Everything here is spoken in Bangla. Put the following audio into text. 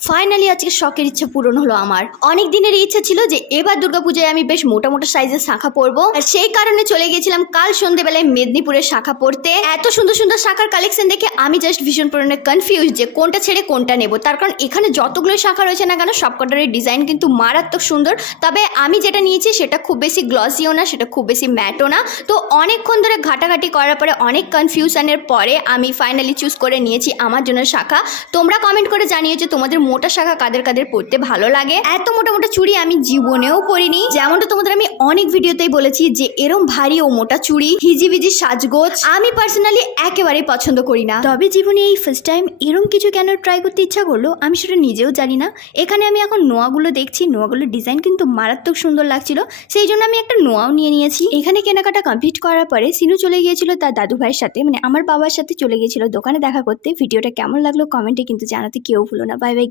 ফাইনালি আজকে শখের ইচ্ছা পূরণ হলো আমার। অনেক দিনের ইচ্ছা ছিল যে এবার দুর্গাপূজায় আমি বেশ মোটা মোটা সাইজের শাখা পরবো, আর সেই কারণে চলে গিয়েছিলাম কাল সন্ধ্যেবেলায় মেদিনীপুরের শাখা পরতে। এত সুন্দর সুন্দর শাখার কালেকশন দেখে আমি জাস্ট ভীষণ পরিমাণে কনফিউজ যে কোনটা ছেড়ে কোনটা নেব। তার কারণ এখানে যতগুলো শাখা রয়েছে না কেন সবকটার ডিজাইন কিন্তু মারাত্মক সুন্দর। তবে আমি যেটা নিয়েছি সেটা খুব বেশি গ্লসিও না, সেটা খুব বেশি ম্যাটও না। তো অনেকক্ষণ ধরে ঘাটাঘাটি করার পরে, অনেক কনফিউশনের পরে আমি ফাইনালি চুজ করে নিয়েছি আমার জন্য শাখা। তোমরা কমেন্ট করে জানিও যে তোমাদের মোটা শাখা কাদের কাদের পরতে ভালো লাগে। এত মোটা মোটা চুড়ি আমি জীবনেও পরিনি। যেমনটা তোমাদের আমি অনেক ভিডিওতেই বলেছি যে এরম ভারী ও মোটা চুড়ি, হিজিবিজি সাজগোজ আমি পার্সোনালি একেবারেই পছন্দ করি না। তবে জীবনে এই ফার্স্ট টাইম এরম কিছু কেন ট্রাই করতে ইচ্ছা করলো আমি সেটা নিজেও জানি না। এখানে আমি এখন নোয়াগুলো দেখছি, নোয়াগুলোর ডিজাইন কিন্তু মারাত্মক সুন্দর লাগছিল, সেই জন্য আমি একটা নোয়াও নিয়ে নিয়েছি। এখানে কেনাকাটা কমপ্লিট করার পরে সিনু চলে গিয়েছিল তার দাদু ভাইয়ের সাথে, মানে আমার বাবার সাথে চলে গিয়েছিল দোকানে দেখা করতে। ভিডিওটা কেমন লাগলো কমেন্টে কিন্তু জানাতে কেউ ভুলো না। Bye bye.